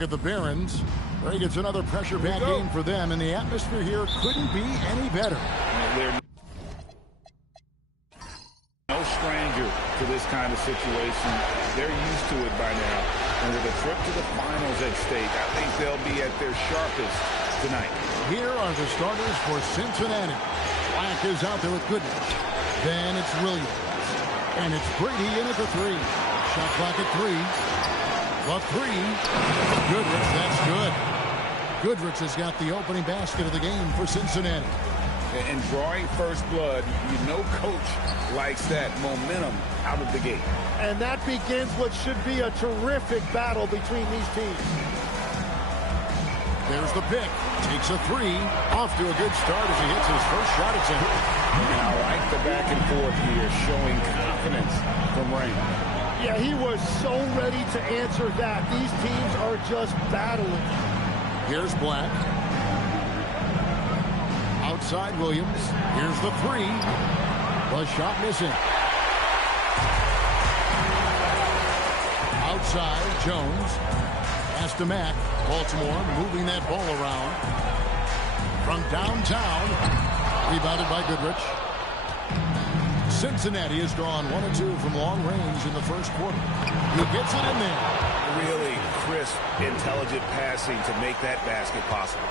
At the Barons, where he gets another pressure-packed game for them, and the atmosphere here couldn't be any better. They're no stranger to this kind of situation. They're used to it by now. And with a trip to the finals at stake, I think they'll be at their sharpest tonight. Here are the starters for Cincinnati. Black is out there with Goodrich. Then it's Williams. And it's Brady in at the 3. Shot clock at 3. The 3. Goodrich, that's good. Goodrich has got the opening basket of the game for Cincinnati. And drawing first blood, you know coach likes that momentum out of the gate. And that begins what should be a terrific battle between these teams. There's the pick. Takes a 3. Off to a good start as he hits his first shot attempt. And I like the back and forth here, showing confidence from Rain. Yeah, he was so ready to answer that. These teams are just battling. Here's Black. Outside Williams. Here's the 3. The shot missing. Outside Jones. Pass to Mack. Baltimore moving that ball around. From downtown. Rebounded by Goodrich. Cincinnati has drawn 1 or 2 from long range in the first quarter. He gets it in there. Really crisp, intelligent passing to make that basket possible.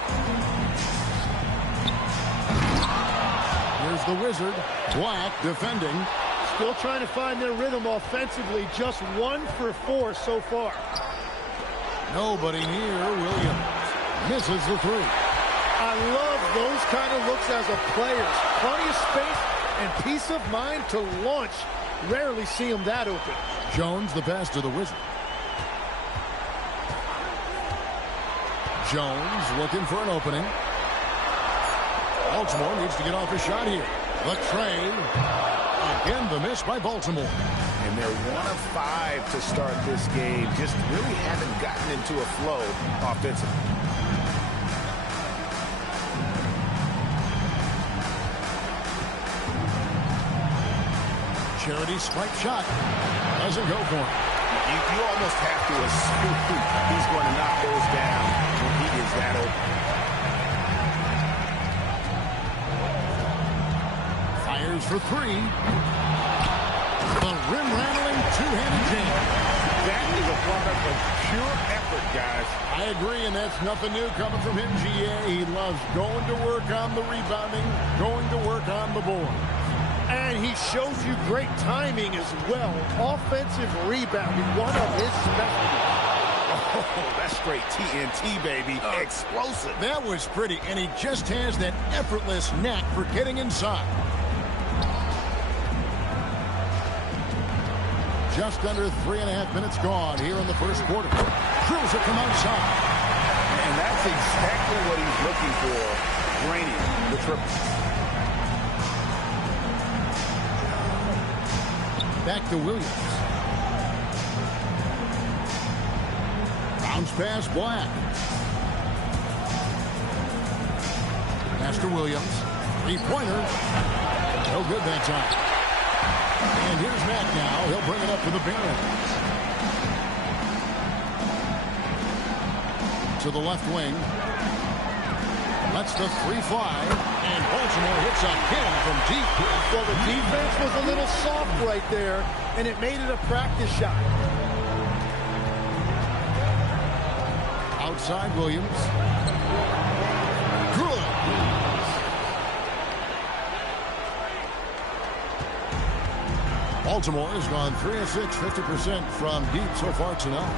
Here's the Wizard. Black defending. Still trying to find their rhythm offensively. Just 1 for 4 so far. Nobody near Williams. Misses the 3. I love those kind of looks as a player. Plenty of space and peace of mind to launch. Rarely see him that open. Jones the pass to the Wizard. Jones looking for an opening. Baltimore needs to get off a shot here. The tray. Again, the miss by Baltimore. And they're 1 of 5 to start this game. Just really haven't gotten into a flow offensively. Charity swipe shot. Doesn't go for him. You almost have to assume he's going to knock those down when he is that open. Fires for 3. The rim-rattling two-handed jam. That is a product of pure effort, guys. I agree, and that's nothing new coming from him, GA. He loves going to work on the rebounding, going to work on the board. And he shows you great timing as well. Offensive rebounding, one of his specialties. Oh, that's straight TNT, baby. Explosive. That was pretty, and he just has that effortless knack for getting inside. Just under 3.5 minutes gone here in the first quarter. Crews it from outside. And that's exactly what he's looking for. Draining the triple. Back to Williams. Bounce pass, Black. Pass to Williams. 3-pointer. No good that time. And here's Mack now. He'll bring it up to the Barons. To the left wing. Lets the 3 fly. And Baltimore hits again from deep. Well, the defense was a little soft right there, and it made it a practice shot. Outside Williams. Good. Baltimore has gone 3 of 6, 50% from deep so far tonight.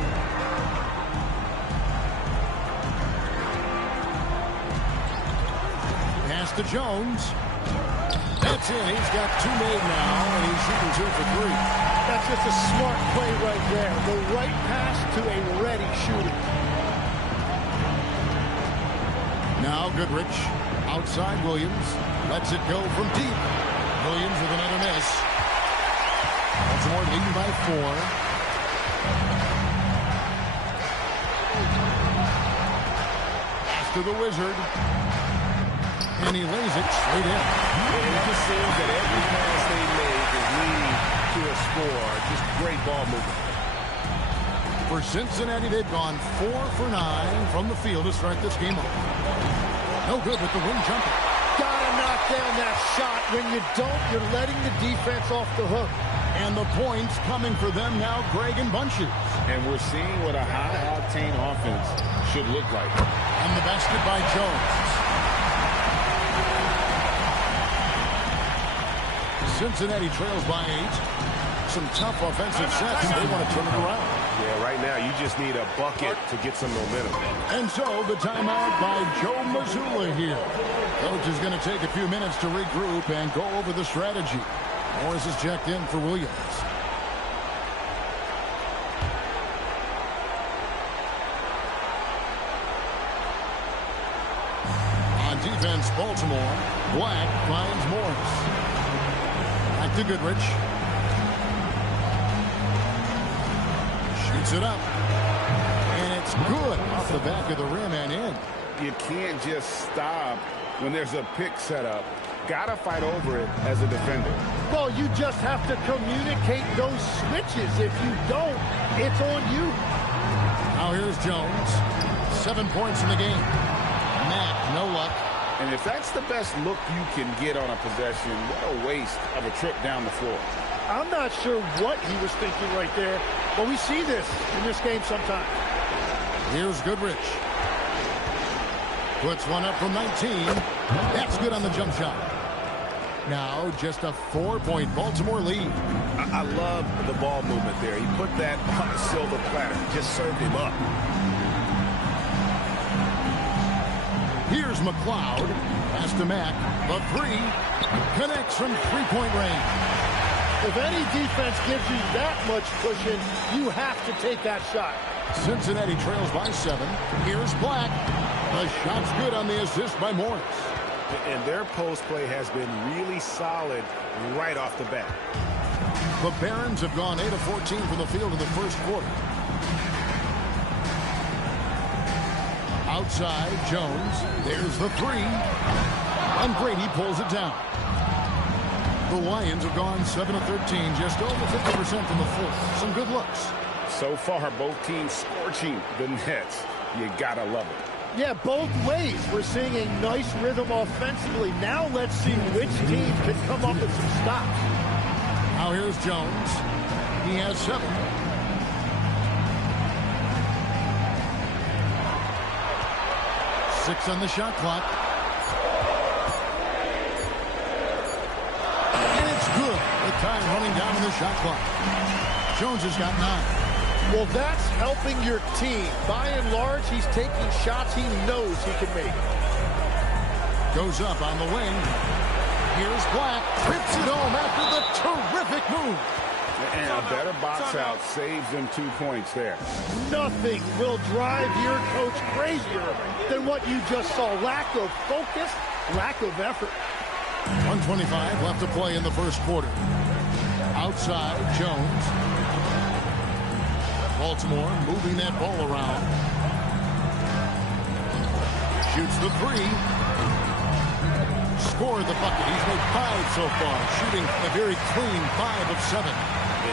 Pass to Jones. That's it. He's got 2 made now, and he's shooting 2 for 3. That's just a smart play right there. The right pass to a ready shooter. Now Goodrich. Outside Williams. Lets it go from deep. Williams with another miss. Baltimore leading by 4. Pass to the Wizard. And he lays it straight in. It just seems that every pass they make is leading to a score. Just great ball movement. For Cincinnati, they've gone 4 for 9 from the field to start this game off. No good with the wing jumper. Gotta knock down that shot. When you don't, you're letting the defense off the hook. And the points coming for them now, Greg, in bunches. And we're seeing what a high-octane offense should look like. And the basket by Jones. Cincinnati trails by 8. Some tough offensive sets. They want to turn it around. Yeah, right now you just need a bucket to get some momentum. And so the timeout by Joe Mazzulla here. Coach is going to take a few minutes to regroup and go over the strategy. Morris is checked in for Williams. On defense, Baltimore. Black finds Morris. Back to Goodrich. Shoots it up. And it's good off the back of the rim and in. You can't just stop when there's a pick set up. Gotta fight over it as a defender. Well, you just have to communicate those switches. If you don't, it's on you. Now here's Jones. 7 points in the game. Mack, no luck. And if that's the best look you can get on a possession, what a waste of a trip down the floor. I'm not sure what he was thinking right there, but we see this in this game sometimes. Here's Goodrich. Puts one up from 19. That's good on the jump shot. Now just a 4-point Baltimore lead. I love the ball movement there. He put that on a silver platter. Just served him up. Here's McLeod. Pass to Mack. The 3. Connects from 3-point range. If any defense gives you that much cushion, you have to take that shot. Cincinnati trails by 7. Here's Black. The shot's good on the assist by Morris. And their post play has been really solid right off the bat. The Barons have gone 8 of 14 from the field in the first quarter. Outside, Jones. There's the 3. And Brady pulls it down. The Lions have gone 7 of 13, just over 50% from the floor. Some good looks. So far, both teams scorching the Nets. You gotta love it. Yeah, both ways. We're seeing a nice rhythm offensively. Now let's see which team can come up with some stops. Now here's Jones. He has 7. Six on the shot clock. And it's good. The time running down on the shot clock. Jones has got 9. Well, that's helping your team. By and large, he's taking shots he knows he can make. Goes up on the wing. Here's Black. Trips it home after the terrific move. And a better box out saves them 2 points there. Nothing will drive your coach crazier than what you just saw. Lack of focus, lack of effort. 1:25 left to play in the first quarter. Outside, Jones. Baltimore moving that ball around. Shoots the 3. Scored the bucket. He's made 5 so far, shooting a very clean 5 of 7.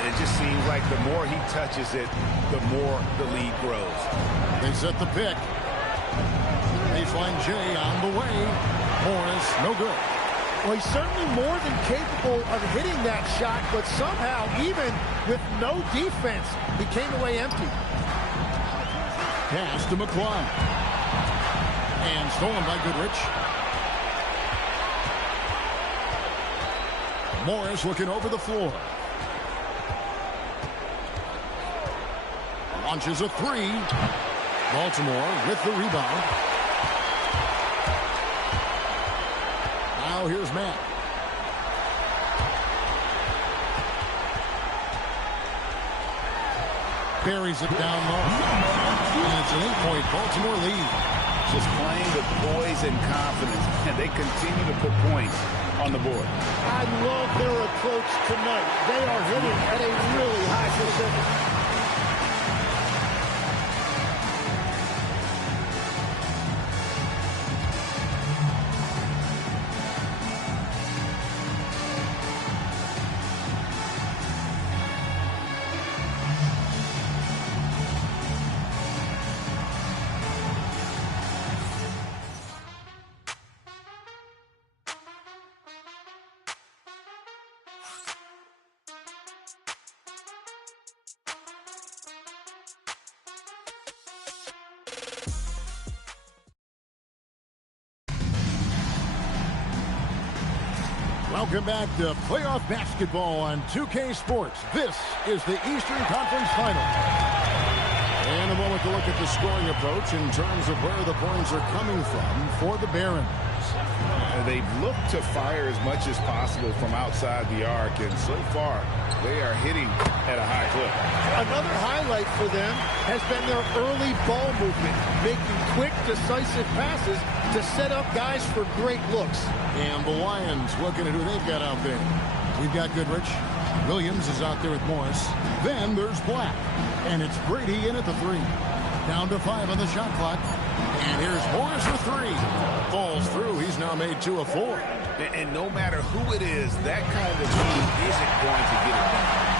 It just seems like the more he touches it, the more the lead grows. They set the pick. Baseline J on the way. Morris, no good. Well, he's certainly more than capable of hitting that shot, but somehow, even with no defense, he came away empty. Pass to McLeod. And stolen by Goodrich. Morris looking over the floor. Launches a 3. Baltimore with the rebound. Now here's Matt. Buries it down low. And it's an 8-point Baltimore lead. Just playing with poise and confidence, and they continue to put points on the board. I love their approach tonight. They are hitting at a really high percentage. Welcome back to playoff basketball on 2K Sports. This is the Eastern Conference Final. And a moment to look at the scoring approach in terms of where the points are coming from for the Barons. They've looked to fire as much as possible from outside the arc, and so far they are hitting at a high clip. Another highlight for them has been their early ball movement, making quick, decisive passes to set up guys for great looks. And the Lions looking at who they've got out there. We've got Goodrich. Williams is out there with Morris. Then there's Black. And it's Brady in at the 3. Down to 5 on the shot clock. And here's Morris for 3. Falls through. He's now made 2 of 4. And no matter who it is, that kind of team isn't going to get it done.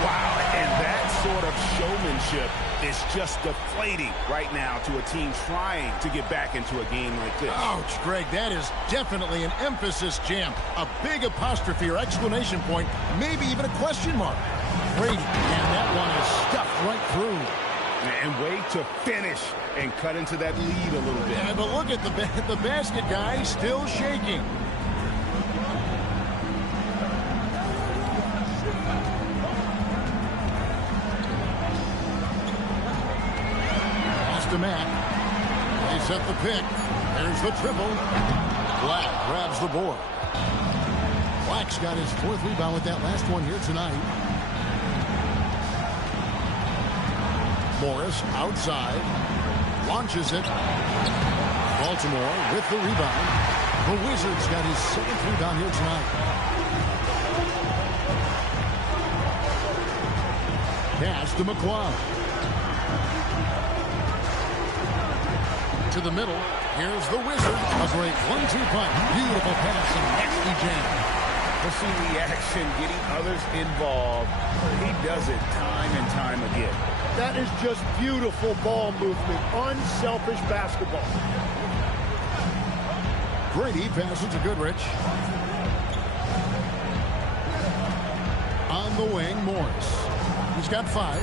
Wow, and that sort of showmanship is just deflating right now to a team trying to get back into a game like this. Ouch, Greg, that is definitely an emphasis jam. A big apostrophe or exclamation point, maybe even a question mark. Brady, and that one is stuffed right through. And way to finish and cut into that lead a little bit. Yeah, but look at the basket guy still shaking. To Matt. They set the pick. There's the triple. Black grabs the board. Black's got his 4th rebound with that last one here tonight. Morris outside. Launches it. Baltimore with the rebound. The Wizards got his 2nd rebound here tonight. Pass to McClung. To the middle. Here's the Wizard. A great 1-2 punch. Beautiful pass and nasty jam. We'll see the action getting others involved. He does it time and time again. That is just beautiful ball movement. Unselfish basketball. Brady passes to Goodrich. On the wing, Morris. He's got 5.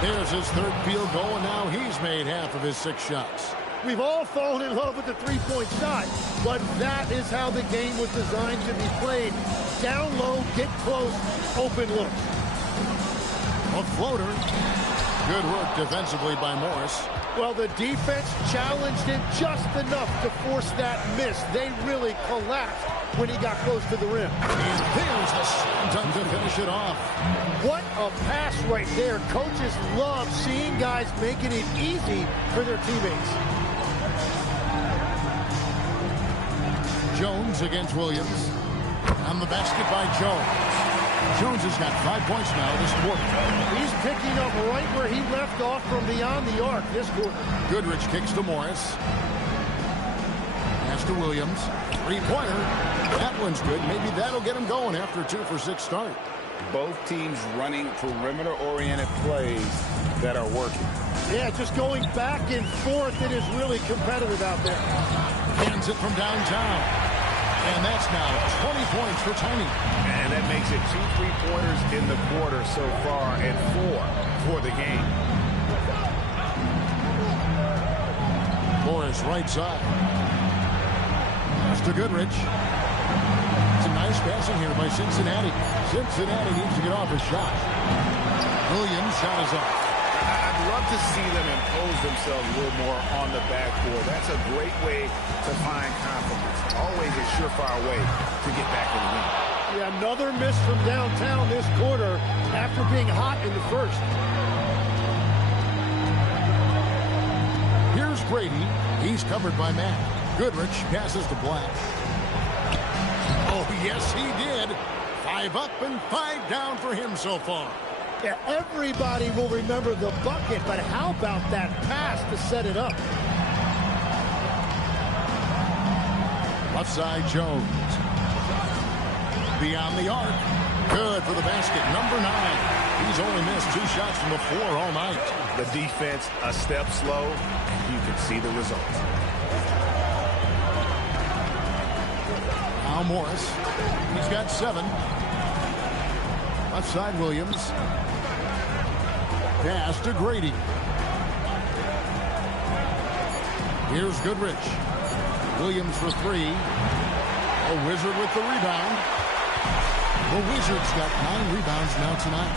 There's his 3rd field goal, and now he's made half of his 6 shots. We've all fallen in love with the three-point shot, but that is how the game was designed to be played. Down low, get close, open look. A floater. Good work defensively by Morris. Well, the defense challenged him just enough to force that miss. They really collapsed when he got close to the rim. And there's the slam dunk to finish it off. What a pass right there. Coaches love seeing guys making it easy for their teammates. Jones against Williams. On the basket by Jones. Jones has got 5 points now this quarter. He's picking up right where he left off from beyond the arc this quarter. Goodrich kicks to Morris. Pass to Williams. 3-pointer. That one's good. Maybe that'll get him going after a 2-for-6 start. Both teams running perimeter-oriented plays that are working. Yeah, just going back and forth. It is really competitive out there. Hands it from downtown. And that's now 20 points for Tiny. And that makes it 2 3-pointers in the quarter so far and 4 for the game. Morris right side. Pass to Goodrich. It's a nice passing here by Cincinnati. Cincinnati needs to get off a shot. Williams' shot is up. I'd love to see them impose themselves a little more on the backboard. That's a great way to find confidence. Always a surefire way to get back in the game. Yeah, another miss from downtown this quarter after being hot in the first. Here's Brady. He's covered by Matt. Goodrich passes to Black. Oh, yes, he did. 5 up and 5 down for him so far. Yeah, everybody will remember the bucket, but how about that pass to set it up? Left side, Jones. Beyond the arc. Good for the basket. Number 9. He's only missed 2 shots from the floor all night. The defense a step slow, and you can see the results. Now Morris. He's got 7. Left side, Williams. Pass to Grady. Here's Goodrich. Williams for 3. The Wizard with the rebound. The Wizards got 9 rebounds now tonight.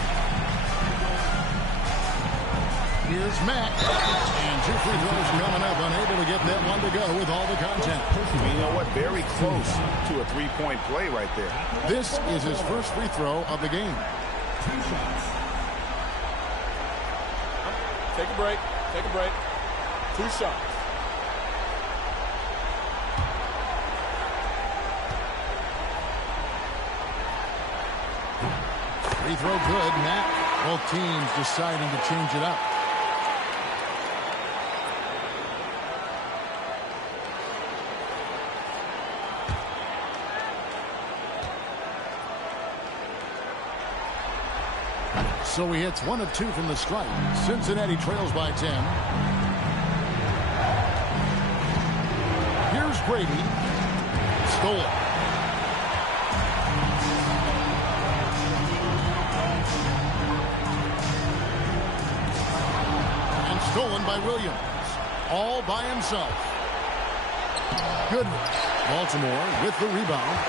Here's Mack. And 2 free throws coming up. Unable to get that one to go with all the contact. You know what? Very close to a three-point play right there. This is his first free throw of the game. Take a break. Take a break. 2 shots. Free throw good. Mack. Both teams deciding to change it up. So he hits 1 of 2 from the stripe. Cincinnati trails by 10. Here's Brady. Stolen. And stolen by Williams. All by himself. Goodrich. Baltimore with the rebound.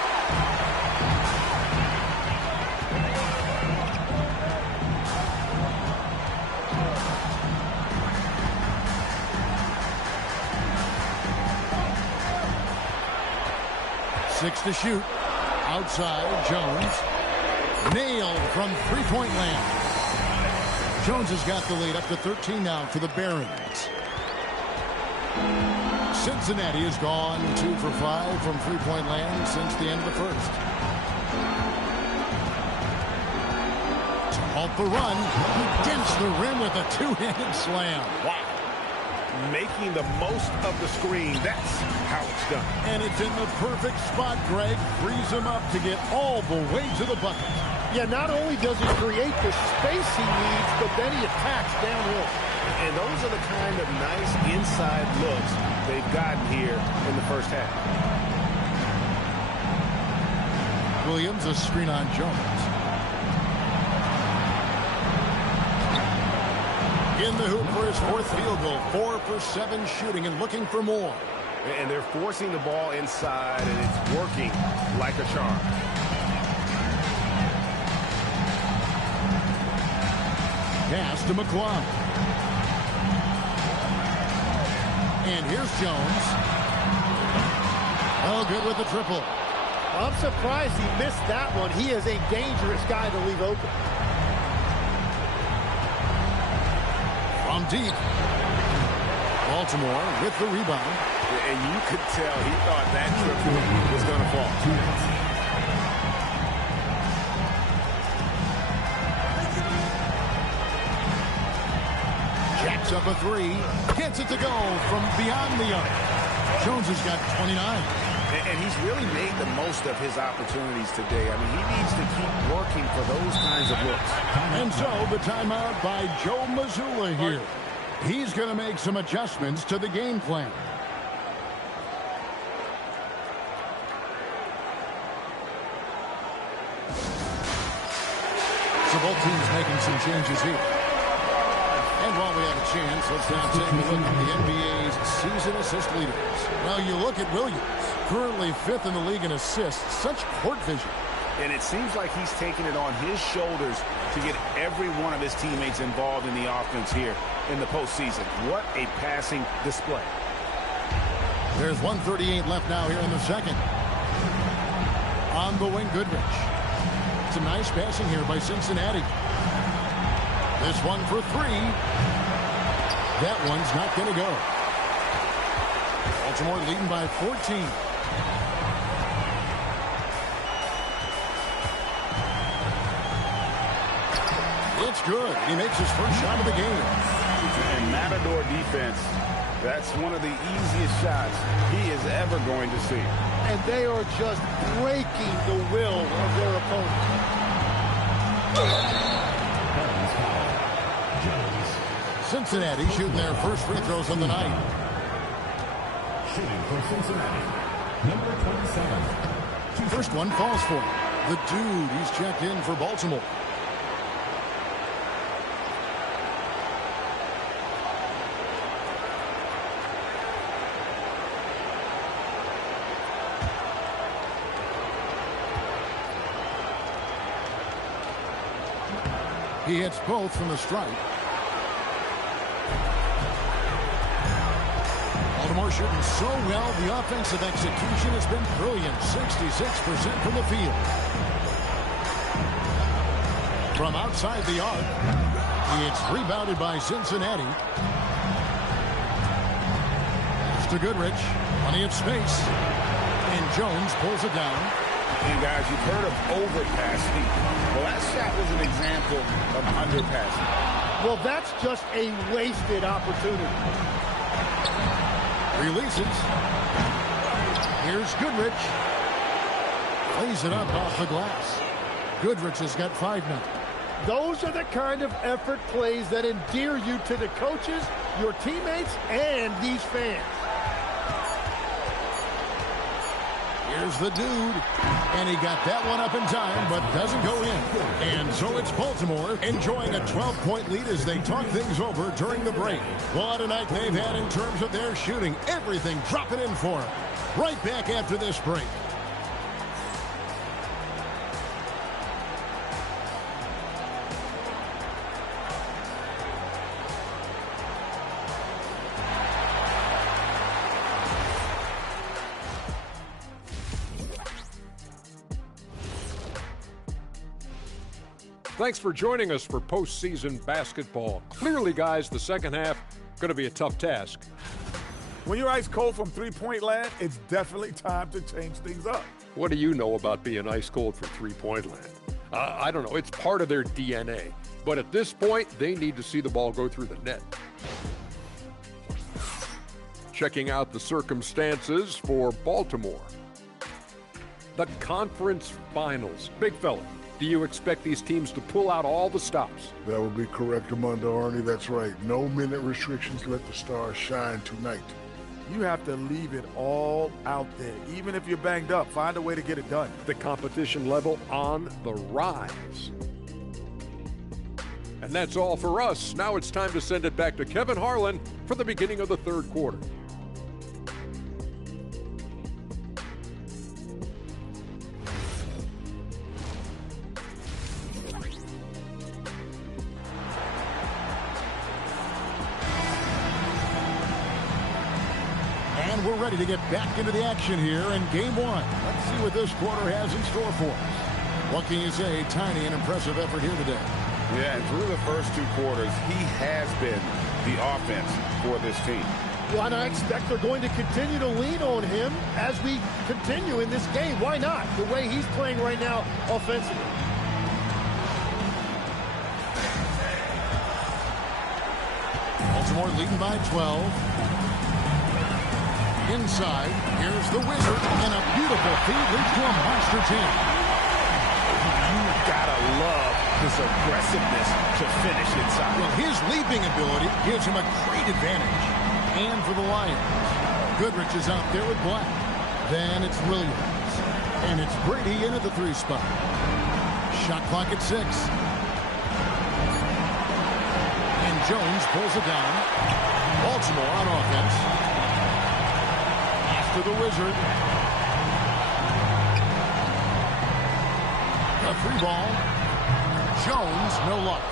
Six to shoot. Outside, Jones. Nailed from three-point land. Jones has got the lead up to 13 now for the Barons. Cincinnati has gone 2 for 5 from three-point land since the end of the first. To halt the run, he dents the rim with a two-handed slam. Wow. Making the most of the screen. That's how it's done. And it's in the perfect spot, Greg. Frees him up to get all the way to the bucket. Yeah, not only does he create the space he needs, but then he attacks downhill. And those are the kind of nice inside looks they've gotten here in the first half. Williams, a screen on Jones. In the hoop for his 4th field goal. 4 for 7 shooting and looking for more. And they're forcing the ball inside, and it's working like a charm. Pass to McClung. And here's Jones. Oh, good with the triple. I'm surprised he missed that one. He is a dangerous guy to leave open. From deep. Baltimore with the rebound. And you could tell he thought that triple was going to fall. Jacks up a 3. Gets it to go from beyond the arc. Jones has got 29. And he's really made the most of his opportunities today. I mean, he needs to keep working for those kinds of looks. And so the timeout by Joe Mazzulla here. He's going to make some adjustments to the game plan. So both teams making some changes here. And while we have a chance, let's now take a look at the NBA's season assist leaders. Well, you look at Williams, currently 5th in the league in assists. Such court vision. And it seems like he's taking it on his shoulders to get every one of his teammates involved in the offense here in the postseason. What a passing display. There's 1:38 left now here in the second. On the wing, Goodrich. It's a nice passing here by Cincinnati. This one for 3. That one's not going to go. Baltimore leading by 14. It's good. He makes his first shot of the game. And Matador defense, that's one of the easiest shots he is ever going to see. And they are just breaking the will of their opponent. Cincinnati shooting their first free throws of the night. Shooting for Cincinnati, number 27. First one falls for him. The dude, he's checked in for Baltimore. He hits both from the stripe. Baltimore shooting so well. The offensive execution has been brilliant. 66% from the field. From outside the arc, it's rebounded by Cincinnati. Pass to Goodrich. Plenty of space. And Jones pulls it down. And guys, you've heard of overpassing. Well, that shot was an example of underpassing. Well, that's just a wasted opportunity. Releases. Here's Goodrich. Lays it up off the glass. Goodrich has got 5 now. Those are the kind of effort plays that endear you to the coaches, your teammates, and these fans. Here's the dude. And he got that one up in time, but doesn't go in. And so it's Baltimore enjoying a 12-point lead as they talk things over during the break. What a night they've had in terms of their shooting. Everything dropping in for them. Right back after this break. Thanks for joining us for postseason basketball. Clearly, guys, the second half going to be a tough task. When you're ice cold from three-point land, it's definitely time to change things up. What do you know about being ice cold from three-point land? I don't know. It's part of their DNA. But at this point, they need to see the ball go through the net. Checking out the circumstances for Baltimore. The conference finals. Big fella, do you expect these teams to pull out all the stops? That would be correct, Commander Arnie. That's right. No minute restrictions. Let the stars shine tonight. You have to leave it all out there. Even if you're banged up, find a way to get it done. The competition level on the rise. And that's all for us. Now it's time to send it back to Kevin Harlan for the beginning of the third quarter. And we're ready to get back into the action here in game one. Let's see what this quarter has in store for us. What can you say? Tiny and impressive effort here today. Yeah, and through the first two quarters, he has been the offense for this team. Well, and I expect they're going to continue to lean on him as we continue in this game. Why not? The way he's playing right now offensively. Baltimore leading by 12. Inside, here's the Wizard, and a beautiful feed leads to a monster jam. You've got to love his aggressiveness to finish inside. Well, his leaping ability gives him a great advantage. And for the Lions, Goodrich is out there with Black. Then it's Williams. And it's Brady in at the 3 spot. Shot clock at 6. And Jones pulls it down. Baltimore on offense. To the Wizard. A free ball. Jones, no luck.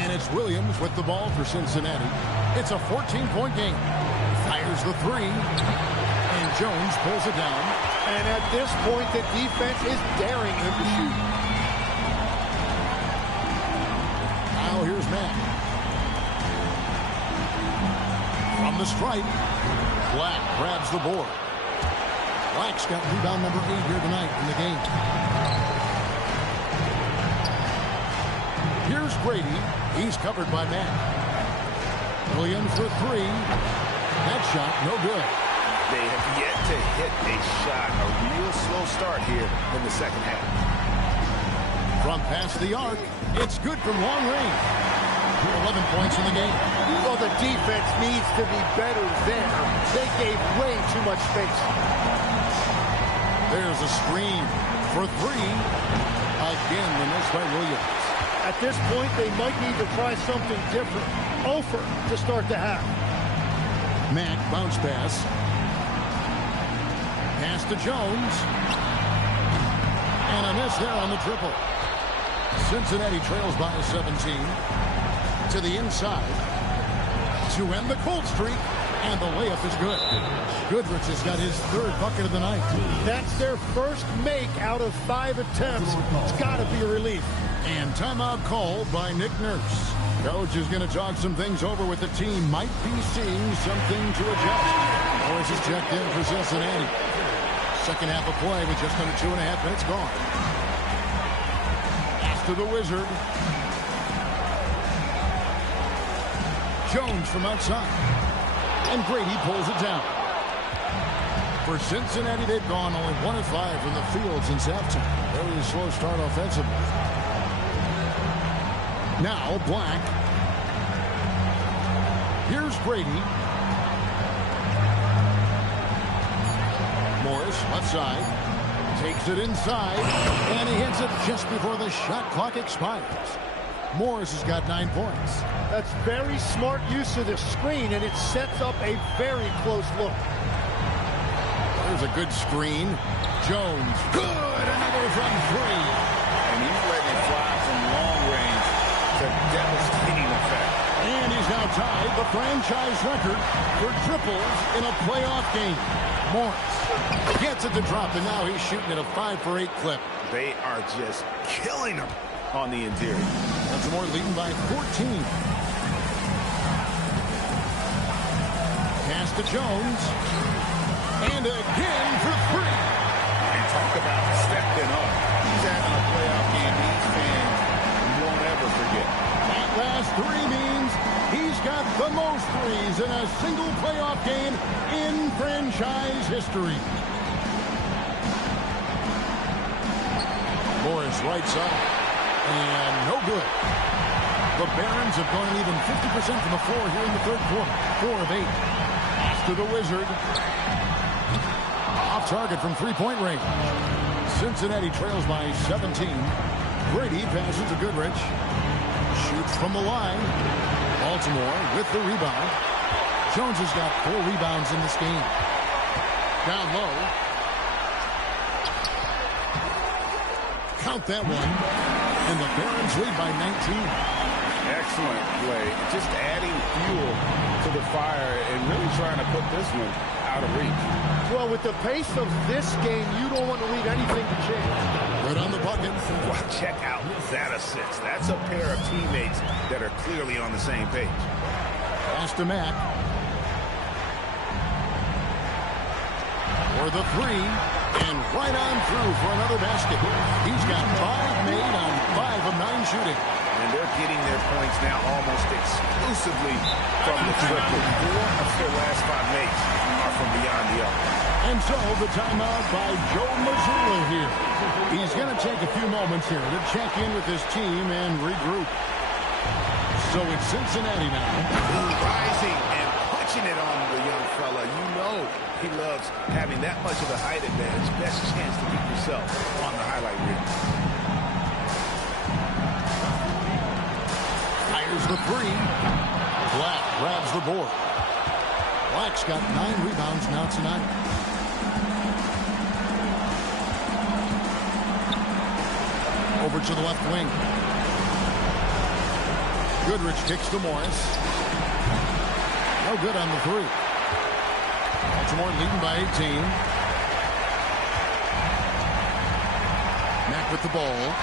And it's Williams with the ball for Cincinnati. It's a 14-point game. Fires the 3. And Jones pulls it down. And at this point, the defense is daring him to shoot. Now here's Matt. From the stripe. Black grabs the board. Black's got rebound number 8 here tonight in the game. Here's Brady. He's covered by Matt. Williams for 3. That shot, no good. They have yet to hit a shot. A real slow start here in the second half. From past the arc, it's good from long range. 11 points in the game. Well, the defense needs to be better there. They gave way too much space. There's a screen for 3. Again, the miss by Williams. At this point, they might need to try something different. Over to start the half. Mack bounce pass. Pass to Jones. And a miss there on the triple. Cincinnati trails by 17. To the inside. To end the cold streak. And the layup is good. Goodrich has got his third bucket of the night. That's their first make out of 5 attempts. It's got to be a relief. And timeout called by Nick Nurse. Coach is going to talk some things over with the team. Might be seeing something to adjust. Morris is checked in for Cincinnati. Second half of play with just under 2.5 minutes gone. Pass to the Wizard. Jones from outside. And Grady pulls it down. For Cincinnati, they've gone only 1 of 5 from the field since halftime. Really slow start offensively. Now Black. Here's Grady. Morris, left side. Takes it inside. And he hits it just before the shot clock expires. Morris has got 9 points. That's very smart use of the screen, and it sets up a very close look. There's a good screen. Jones. Good. Another from 3. And he's letting it fly from long range to devastating effect. And he's now tied the franchise record for triples in a playoff game. Morris gets it to drop, and now he's shooting at a 5-for-8 clip. They are just killing him on the interior. Baltimore leading by 14. Pass to Jones. And again for 3. And talk about stepping up. He's having a playoff game these fans won't ever forget. That last 3 means he's got the most threes in a single playoff game in franchise history. Morris right side. And no good. The Barons have gone even 50% from the floor here in the third quarter. 4 of 8. Pass to the Wizard. Off target from 3-point range. Cincinnati trails by 17. Brady passes to Goodrich. Shoots from the line. Baltimore with the rebound. Jones has got 4 rebounds in this game. Down low. Count that one. And the Barons lead by 19. Excellent play. Just adding fuel to the fire and really trying to put this one out of reach. Well, with the pace of this game, you don't want to leave anything to chance. Right on the bucket. Well, check out that assist. That's a pair of teammates that are clearly on the same page. Pass to Mack. For the 3. And right on through for another basket. He's got 5 made on 5 of 9 shooting. And they're getting their points now almost exclusively from the triple. 4 of their last 5 makes are from beyond the arc. And so the timeout by Joe Mazzulla here. He's going to take a few moments here to check in with his team and regroup. So it's Cincinnati now. Rising and punching it on the young fella. You know he loves having that much of a height advantage. Best chance to keep yourself on the highlight reel. Fires the 3. Black grabs the board. Black's got 9 rebounds now tonight. Over to the left wing. Goodrich kicks to Morris. No good on the 3. Baltimore leading by 18. Mack with the ball.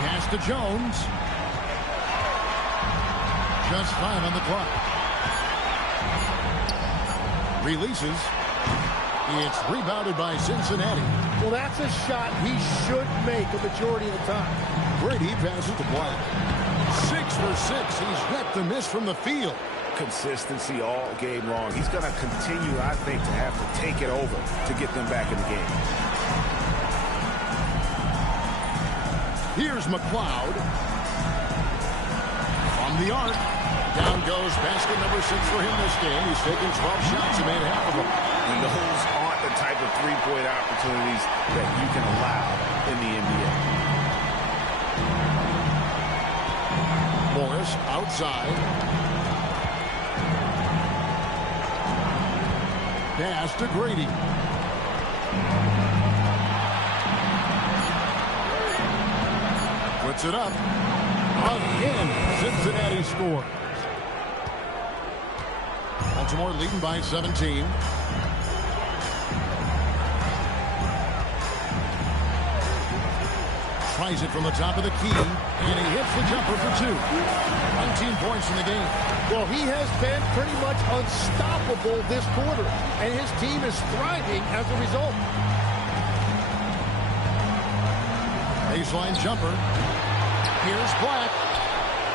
Pass to Jones. Just 5 on the clock. Releases. It's rebounded by Cincinnati. Well, that's a shot he should make a majority of the time. Brady passes to Black. 6 for 6. He's yet to miss from the field. Consistency all game long. He's going to continue, I think, to have to take it over to get them back in the game. Here's McLeod. From the arc. Down goes basket number 6 for him this game. He's taken 12 shots and made half of them. And those aren't the type of three-point opportunities that you can allow in the NBA. Morris outside. Pass to Grady. Puts it up. Again, Cincinnati scores. Baltimore leading by 17. Tries it from the top of the key, and he hits the jumper for 2. 19 points in the game. Well, he has been pretty much unstoppable this quarter, and his team is thriving as a result. Baseline jumper. Here's Black.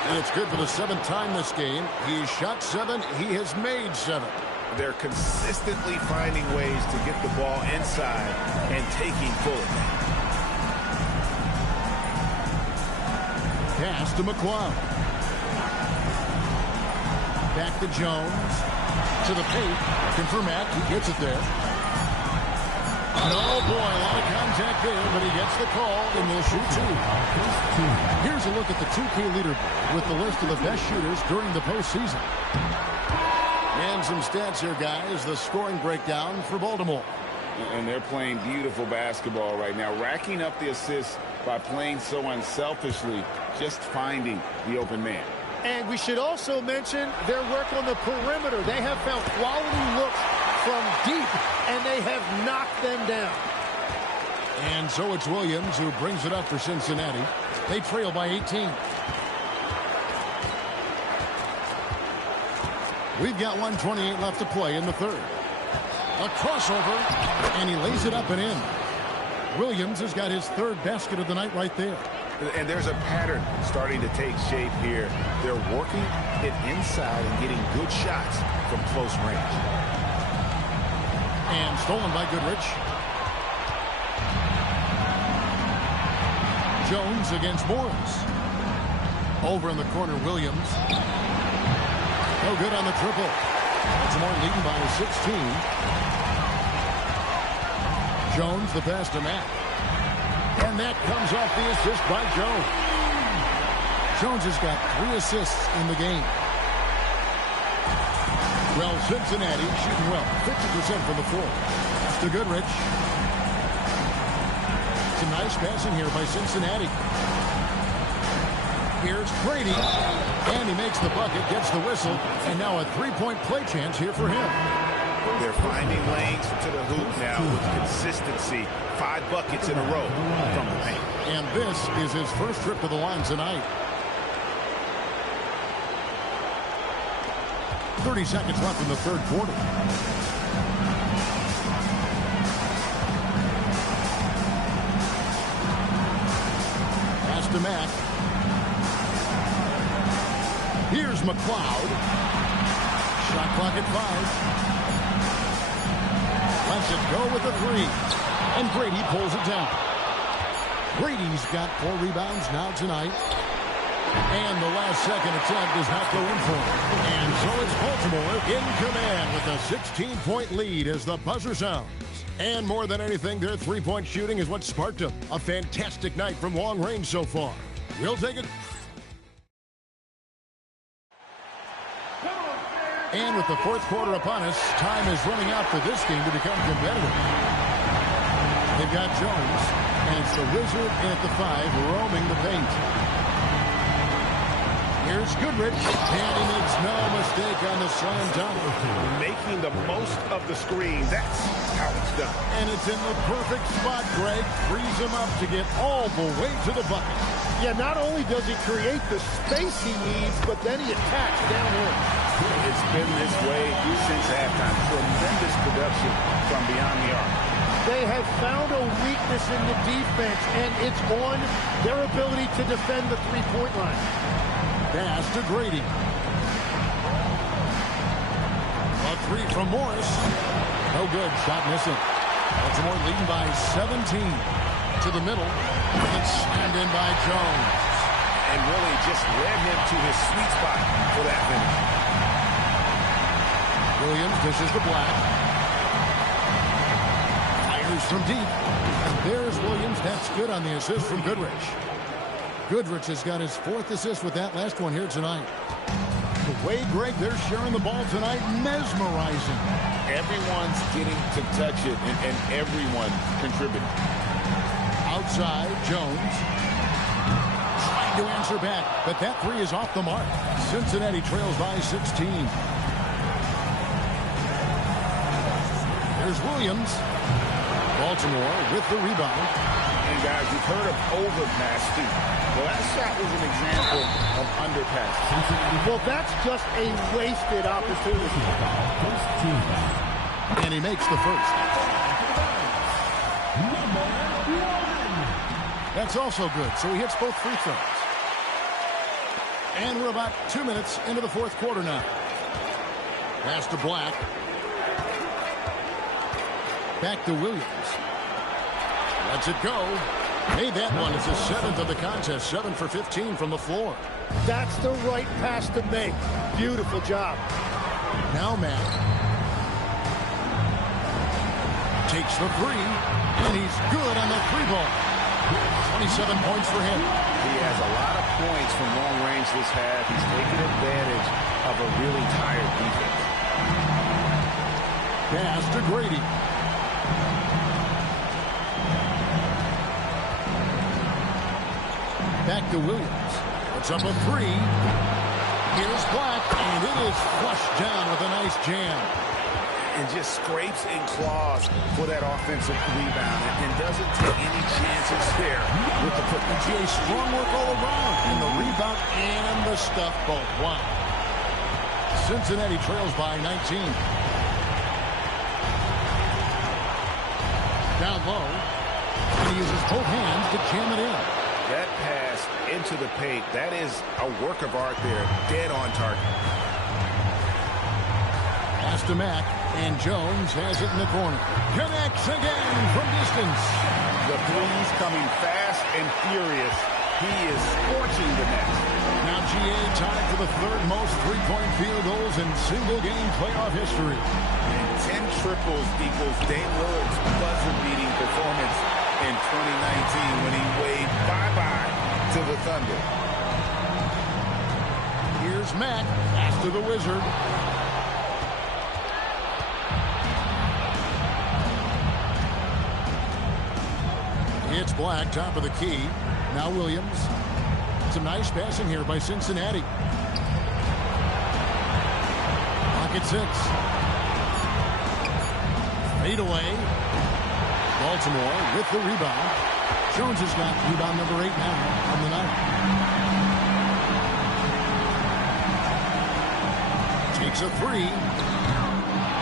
And it's good for the 7th time this game. He's shot 7. He has made 7. They're consistently finding ways to get the ball inside and taking full advantage. Pass to McLeod. Back to Jones. To the paint. Looking for Mack. He gets it there. Oh, boy, a lot of contact there, but he gets the call, and they'll shoot 2. Here's a look at the 2K leaderboard with the list of the best shooters during the postseason. And some stats here, guys. The scoring breakdown for Baltimore. And they're playing beautiful basketball right now, racking up the assists by playing so unselfishly, just finding the open man. And we should also mention their work on the perimeter. They have found quality looks from deep, and they have knocked them down. And so it's Williams who brings it up for Cincinnati. They trail by 18. We've got 1:28 left to play in the 3rd. A crossover, and he lays it up and in. Williams has got his 3rd basket of the night right there. And there's a pattern starting to take shape here. They're working it inside and getting good shots from close range. And stolen by Goodrich. Jones against Morris. Over in the corner, Williams. No good on the triple. Baltimore leading by 16. Jones the pass to Mack. And that comes off the assist by Jones. Jones has got 3 assists in the game. Well, Cincinnati shooting well, 50% from the floor. To Goodrich. It's a nice passing here by Cincinnati. Here's Brady. And he makes the bucket, gets the whistle, and now a 3-point play chance here for him. They're finding lanes to the hoop now with consistency. 5 buckets in a row from the paint. And this is his first trip to the line tonight. 30 seconds left in the 3rd quarter. Pass to Mack. Here's McLeod. Shot clock at 5. Lets it go with the 3. And Brady pulls it down. Brady's got 4 rebounds now tonight. And the last second attempt does not go in for him. And so it's Baltimore in command with a 16-point lead as the buzzer sounds. And more than anything, their 3-point shooting is what sparked them. A fantastic night from long range so far. We'll take it. And with the 4th quarter upon us, time is running out for this game to become competitive. They've got Jones, and it's the Wizard at the 5 roaming the paint. Here's Goodrich, and he makes no mistake on the slam dunk. Making the most of the screen, that's how it's done. And it's in the perfect spot, Greg. Frees him up to get all the way to the bucket. Yeah, not only does he create the space he needs, but then he attacks downhill. It's been this way since halftime. Tremendous production from beyond the arc. They have found a weakness in the defense, and it's on their ability to defend the 3-point line. Pass to Grady. A 3 from Morris. No good. Shot missing. Baltimore leading by 17. To the middle. And slammed in by Jones. And really just led him to his sweet spot for that finish. Williams dishes to Black. Fires from deep. And there's Williams. That's good on the assist from Goodrich. Goodrich has got his 4th assist with that last one here tonight. The way, Greg, they're sharing the ball tonight, mesmerizing. Everyone's getting to touch it, and everyone contributing. Outside, Jones. to answer back, but that three is off the mark. Cincinnati trails by 16. There's Williams. Baltimore with the rebound. And guys, you've heard of overpass feet. Well, that shot was an example of underpass. Well, that's just a wasted opportunity. And he makes the first. That's also good, so he hits both free throws. And we're about 2 minutes into the fourth quarter now. Pass to Black. Back to Williams. Lets it go. Made that one. It's his seventh of the contest. 7 for 15 from the floor. That's the right pass to make. Beautiful job. Now Matt takes the three, and he's good on the three ball. 27 points for him. He has a lot of points from long range this half. He's taking advantage of a really tired defense. Pass to Grady. Back to Williams. It's up a three. Here's Black, and it is flushed down with a nice jam. And just scrapes and claws for that offensive rebound and doesn't take any chances there with the putback. GA, strong work all around in the rebound and the stuff both. Wow. Cincinnati trails by 19. Down low. And he uses both hands to jam it in. That pass into the paint, that is a work of art there. Dead on target. Pass to Mack, and Jones has it in the corner. Connects again from distance. The threes coming fast and furious. He is scorching the net. Now GA tied for the third most three-point field goals in single-game playoff history. And 10 triples equals Dame Lillard's buzzer-beating performance in 2019 when he waved bye-bye to the Thunder. Here's Mack, pass to the Wizard. It's Black, top of the key. Now Williams. Some nice passing here by Cincinnati. Pocket six. Fade away. Baltimore with the rebound. Jones has got rebound number 8 now on the night. Takes a three.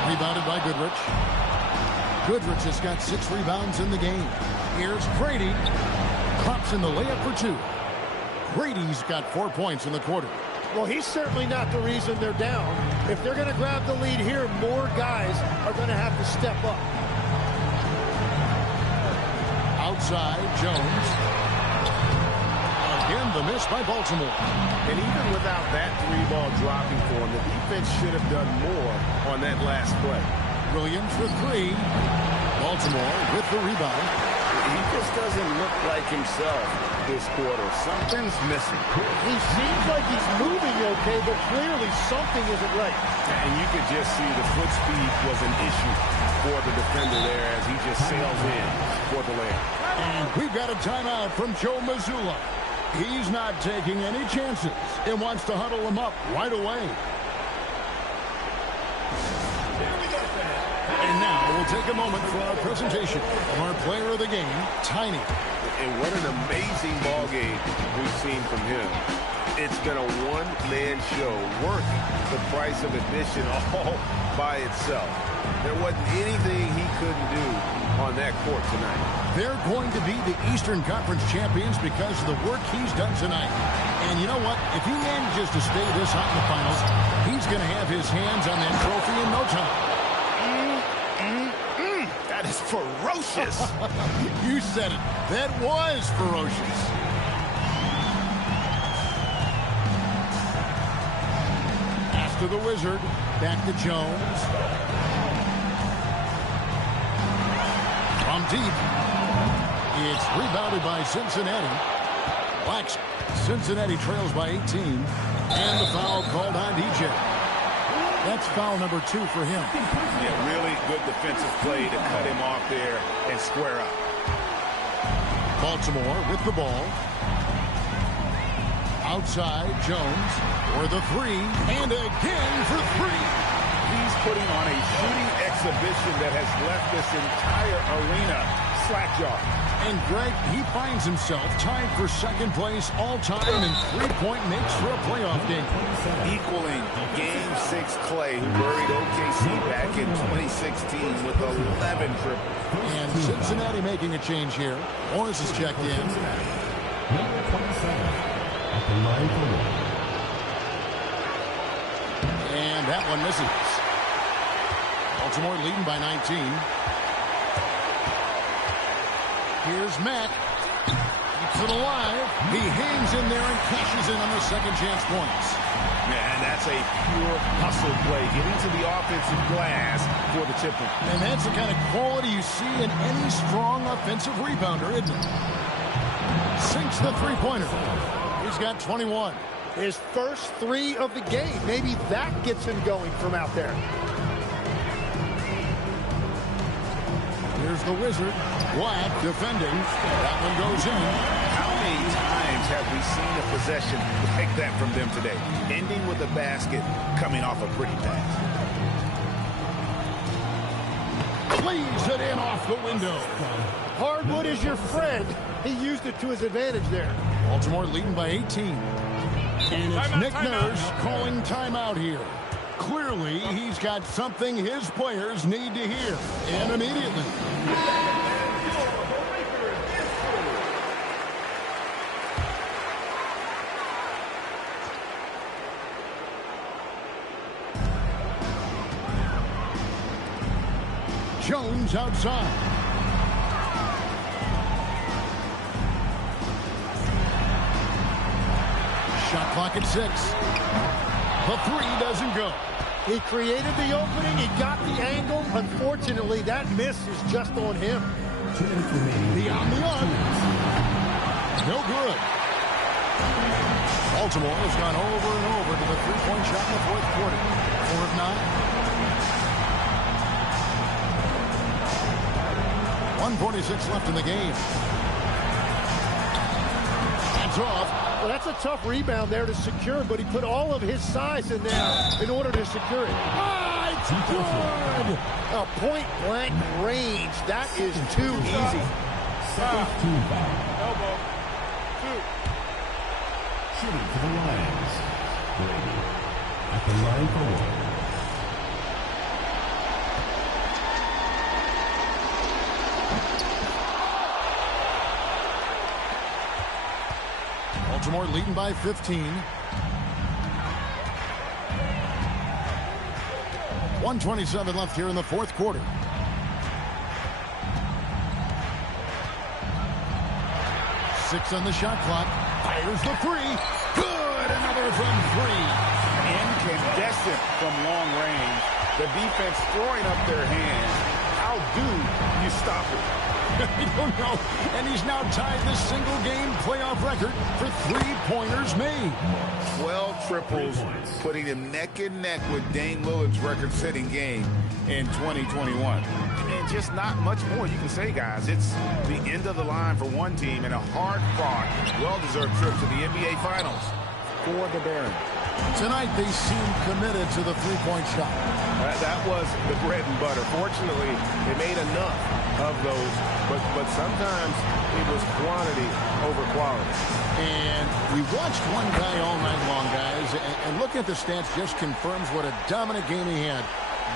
Rebounded by Goodrich. Goodrich has got 6 rebounds in the game. Here's Grady. Pops in the layup for 2. Grady's got 4 points in the quarter. Well, he's certainly not the reason they're down. If they're going to grab the lead here, more guys are going to have to step up. Outside, Jones. Again, the miss by Baltimore. And even without that three-ball dropping for him, the defense should have done more on that last play. Williams for 3. Baltimore with the rebound. He just doesn't look like himself this quarter. Something's missing. He seems like he's moving okay, but clearly something isn't right. And you could just see the foot speed was an issue for the defender there as he just sails in for the layup. And we've got a timeout from Joe Mazzulla. He's not taking any chances and wants to huddle him up right away. And now we'll take a moment for our presentation of our player of the game, Tiny. And what an amazing ball game we've seen from him. It's been a one-man show worth the price of admission all by itself. There wasn't anything he couldn't do on that court tonight. They're going to be the Eastern Conference champions because of the work he's done tonight. And you know what? If he manages to stay this hot in the finals, he's going to have his hands on that trophy in no time. That is ferocious. You said it. That was ferocious. Pass to the Wizard. Back to Jones. From deep. It's rebounded by Cincinnati. Blacks. Cincinnati trails by 18. And the foul called on DJ. That's foul number 2 for him. Yeah, really good defensive play to cut him off there and square up. Baltimore with the ball. Outside, Jones for the three, and again for three. He's putting on a shooting exhibition that has left this entire arena slack-jawed. And Greg, he finds himself tied for second place all-time in three-point makes for a playoff game. Equaling Game 6 Clay, who buried OKC back in 2016 with 11 triples. And Cincinnati making a change here. Morris is checked in. Number 27 at the line for one. And that one misses. Baltimore leading by 19. Here's Mack. Keeps it alive. He hangs in there and cashes in on the second chance points. Man, that's a pure hustle play. Getting to the offensive glass for the tip-in. And that's the kind of quality you see in any strong offensive rebounder, isn't it? Sinks the three-pointer. He's got 21. His first three of the game. Maybe that gets him going from out there. Here's the Wizard. Black defending. That one goes in. How many times have we seen a possession like that from them today? Ending with a basket, coming off a pretty pass. Plays it in off the window. Hardwood is your friend. He used it to his advantage there. Baltimore leading by 18. And it's Nick Nurse calling timeout here. Clearly, he's got something his players need to hear. And immediately. Jones outside. Shot clock at 6. The three doesn't go. He created the opening. He got the angle. Unfortunately, that miss is just on him. 2 minutes remaining. The on. No good. Baltimore has gone over and over to the three-point shot in the fourth quarter. 4 of 9. 1:46 left in the game. That's off. Well, that's a tough rebound there to secure, but he put all of his size in there in order to secure it. Ah, it's good! A point-blank range. That is too easy. Second team foul. Elbow. 2. Shooting for the Lions. Brady at the line for one. Baltimore leading by 15. 1:27 left here in the fourth quarter. Six on the shot clock. Fires the three. Good. Another from three. Incandescent from long range. The defense throwing up their hands. How do you stop it? I don't know. And he's now tied the single-game playoff record for three-pointers made. 12 triples, putting him neck and neck with Dame Lillard's record-setting game in 2021. And just not much more you can say, guys. It's the end of the line for one team and a hard-fought, well-deserved trip to the NBA Finals for the Barons. Tonight, they seem committed to the three-point shot. That was the bread and butter. Fortunately, they made enough of those, but sometimes it was quantity over quality. And we watched one guy all night long, guys, and looking at the stats just confirms what a dominant game he had.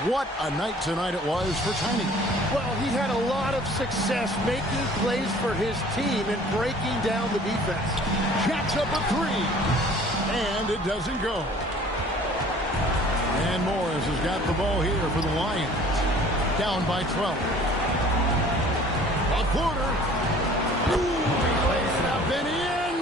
What a night tonight it was for Tiny. Well, he had a lot of success making plays for his team and breaking down the defense. Jacks up a three. And it doesn't go. And Morris has got the ball here for the Lions. Down by 12. A quarter. Ooh, he lays it up and in.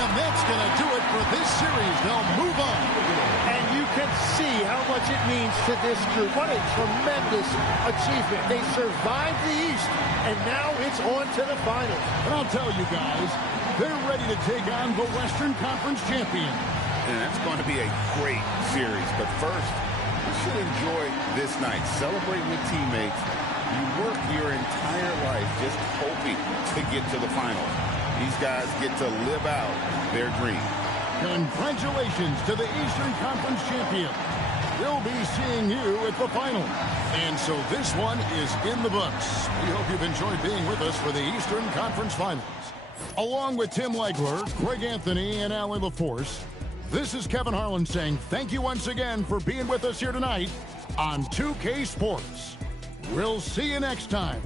And that's going to do it for this series. They'll move on. And you can see how much it means to this group. What a tremendous achievement. They survived the East, and now it's on to the finals. And I'll tell you guys, they're ready to take on the Western Conference champion. And that's going to be a great series. But first, You should enjoy this night, celebrating with teammates. You work your entire life just hoping to get to the finals. These guys get to live out their dream. Congratulations to the Eastern Conference champion. We'll be seeing you at the final. And so this one is in the books. We hope you've enjoyed being with us for the Eastern Conference Finals. Along with Tim Legler, Greg Anthony, and Allie LaForce, this is Kevin Harlan saying thank you once again for being with us here tonight on 2K Sports. We'll see you next time.